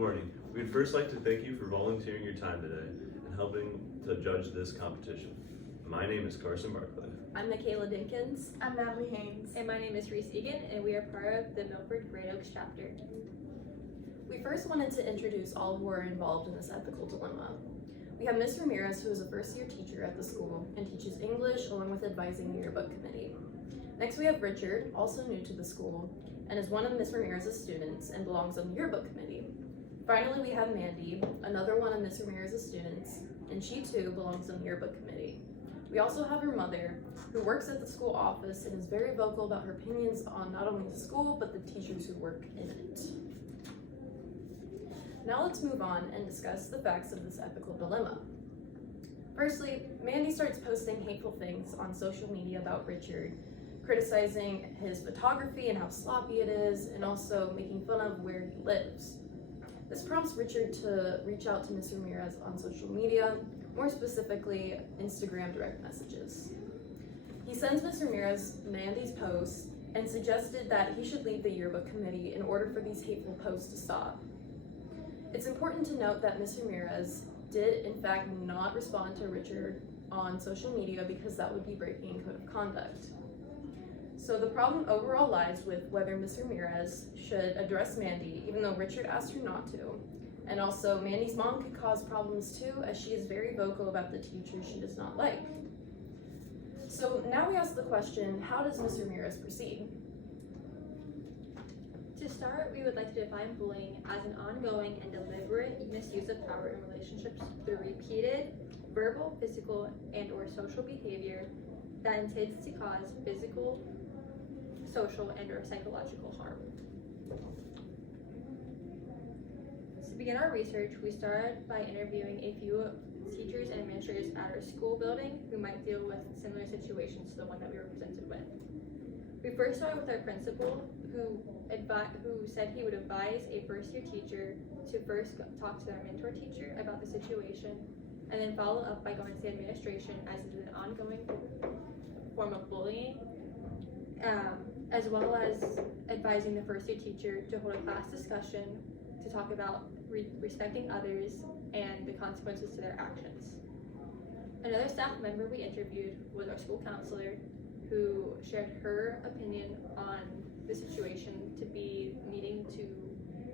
morning. We'd first like to thank you for volunteering your time today and helping to judge this competition. My name is Carson Barclay. I'm Michaela Dinkins. I'm Natalie Haynes. And my name is Reese Egan, and we are part of the Milford Great Oaks chapter. We first wanted to introduce all who are involved in this ethical dilemma. We have Ms. Ramirez, who is a first-year teacher at the school and teaches English along with advising the yearbook committee. Next we have Richard, also new to the school, and is one of Ms. Ramirez's students and belongs on the yearbook committee. Finally, we have Mandy, another one of Ms. Ramirez's students, and she too belongs on the yearbook committee. We also have her mother, who works at the school office and is very vocal about her opinions on not only the school, but the teachers who work in it. Now let's move on and discuss the facts of this ethical dilemma. Firstly, Mandy starts posting hateful things on social media about Richard, criticizing his photography and how sloppy it is, and also making fun of where he lives. This prompts Richard to reach out to Ms. Ramirez on social media, more specifically, Instagram direct messages. He sends Ms. Ramirez Mandy's post and suggested that he should leave the yearbook committee in order for these hateful posts to stop. It's important to note that Ms. Ramirez did in fact not respond to Richard on social media because that would be breaking code of conduct. So the problem overall lies with whether Ms. Ramirez should address Mandy, even though Richard asked her not to. And also, Mandy's mom could cause problems too, as she is very vocal about the teachers she does not like. So now we ask the question, how does Ms. Ramirez proceed? To start, we would like to define bullying as an ongoing and deliberate misuse of power in relationships through repeated verbal, physical, and/or social behavior that intends to cause physical, social, and/or psychological harm. To begin our research, we started by interviewing a few teachers and administrators at our school building who might deal with similar situations to the one that we were presented with. We first started with our principal, who said he would advise a first-year teacher to first talk to their mentor teacher about the situation, and then follow up by going to the administration, as it is an ongoing form of bullying, as well as advising the first-year teacher to hold a class discussion to talk about respecting others and the consequences to their actions. Another staff member we interviewed was our school counselor, who shared her opinion on the situation to be needing to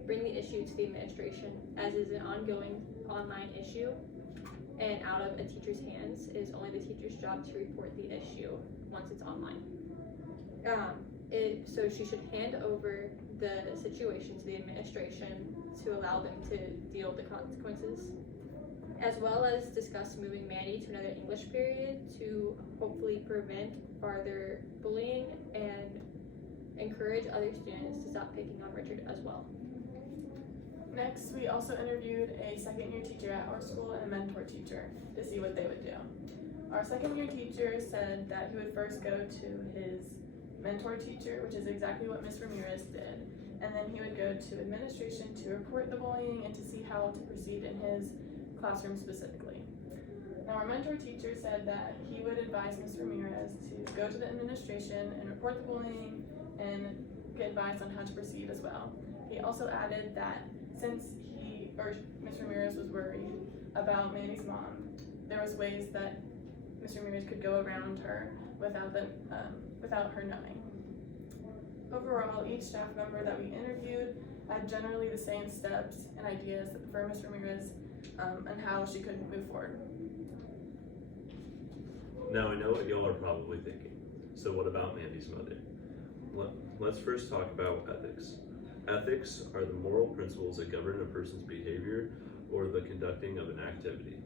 bring the issue to the administration, as it is an ongoing online issue, and out of a teacher's hands. It is only the teacher's job to report the issue once it's online. So she should hand over the situation to the administration to allow them to deal with the consequences, as well as discuss moving Mandy to another English period to hopefully prevent farther bullying and encourage other students to stop picking on Richard as well. Next, we also interviewed a second-year teacher at our school and a mentor teacher to see what they would do. Our second-year teacher said that he would first go to his mentor teacher, which is exactly what Ms. Ramirez did, and then he would go to administration to report the bullying and to see how to proceed in his classroom specifically. Now, our mentor teacher said that he would advise Ms. Ramirez to go to the administration and report the bullying and get advice on how to proceed as well. He also added that since Ms. Ramirez was worried about Mandy's mom, there was ways that Ms. Ramirez could go around her without her knowing. Overall, each staff member that we interviewed had generally the same steps and ideas for Ms. Ramirez and how she could move forward. Now I know what y'all are probably thinking. So what about Mandy's mother? Let's first talk about ethics. Ethics are the moral principles that govern a person's behavior or the conducting of an activity.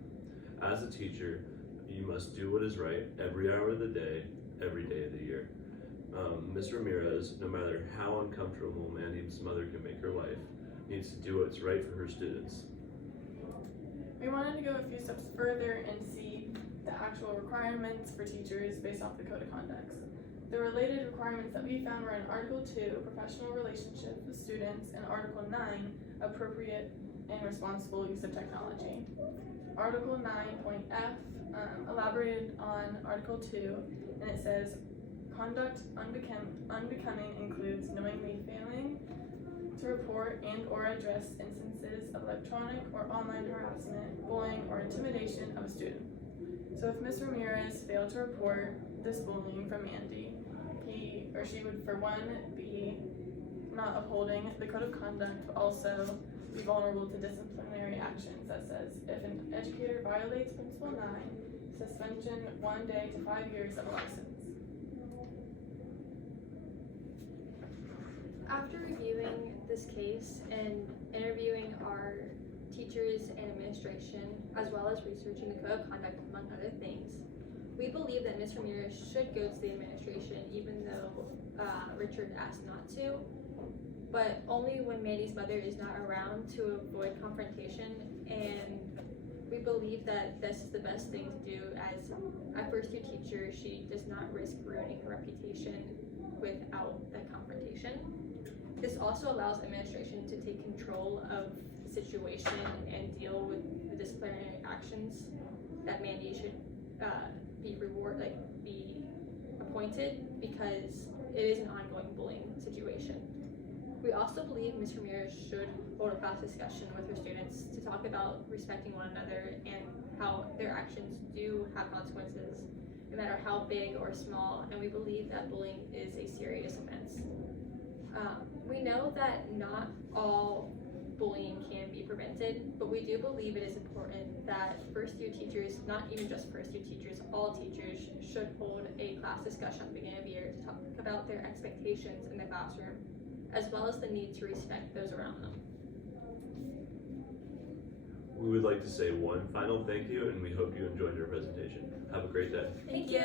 As a teacher, you must do what is right every hour of the day, every day of the year. Ms. Ramirez, no matter how uncomfortable Mandy's mother can make her life, needs to do what's right for her students. We wanted to go a few steps further and see the actual requirements for teachers based off the Code of Conduct. The related requirements that we found were in Article 2, Professional Relationships with Students, and Article 9, Appropriate and Responsible Use of Technology. Article 9.f elaborated on Article 2, and it says, conduct unbecoming includes knowingly failing to report and or address instances of electronic or online harassment, bullying, or intimidation of a student. So if Ms. Ramirez failed to report this bullying from Mandy, he or she would, for one, be not upholding the code of conduct, but also be vulnerable to disciplinary actions that says if an educator violates Principle 9, suspension 1 day to 5 years of a license. After reviewing this case and interviewing our teachers and administration, as well as researching the code of conduct among other things, we believe that Ms. Ramirez should go to the administration even though Richard asked not to, but only when Mandy's mother is not around to avoid confrontation, and we believe that this is the best thing to do as a first year teacher. She does not risk ruining her reputation without that confrontation. This also allows administration to take control of the situation and deal with the disciplinary actions that Mandy should be appointed, because it is an ongoing bullying situation. We also believe Ms. Ramirez should hold a class discussion with her students to talk about respecting one another and how their actions do have consequences, no matter how big or small, and we believe that bullying is a serious offense. We know that not all bullying can be prevented, but we do believe it is important that first year teachers, not even just first year teachers, all teachers should hold a class discussion at the beginning of the year to talk about their expectations in the classroom, as well as the need to respect those around them. We would like to say one final thank you, and we hope you enjoyed your presentation. Have a great day. Thank you.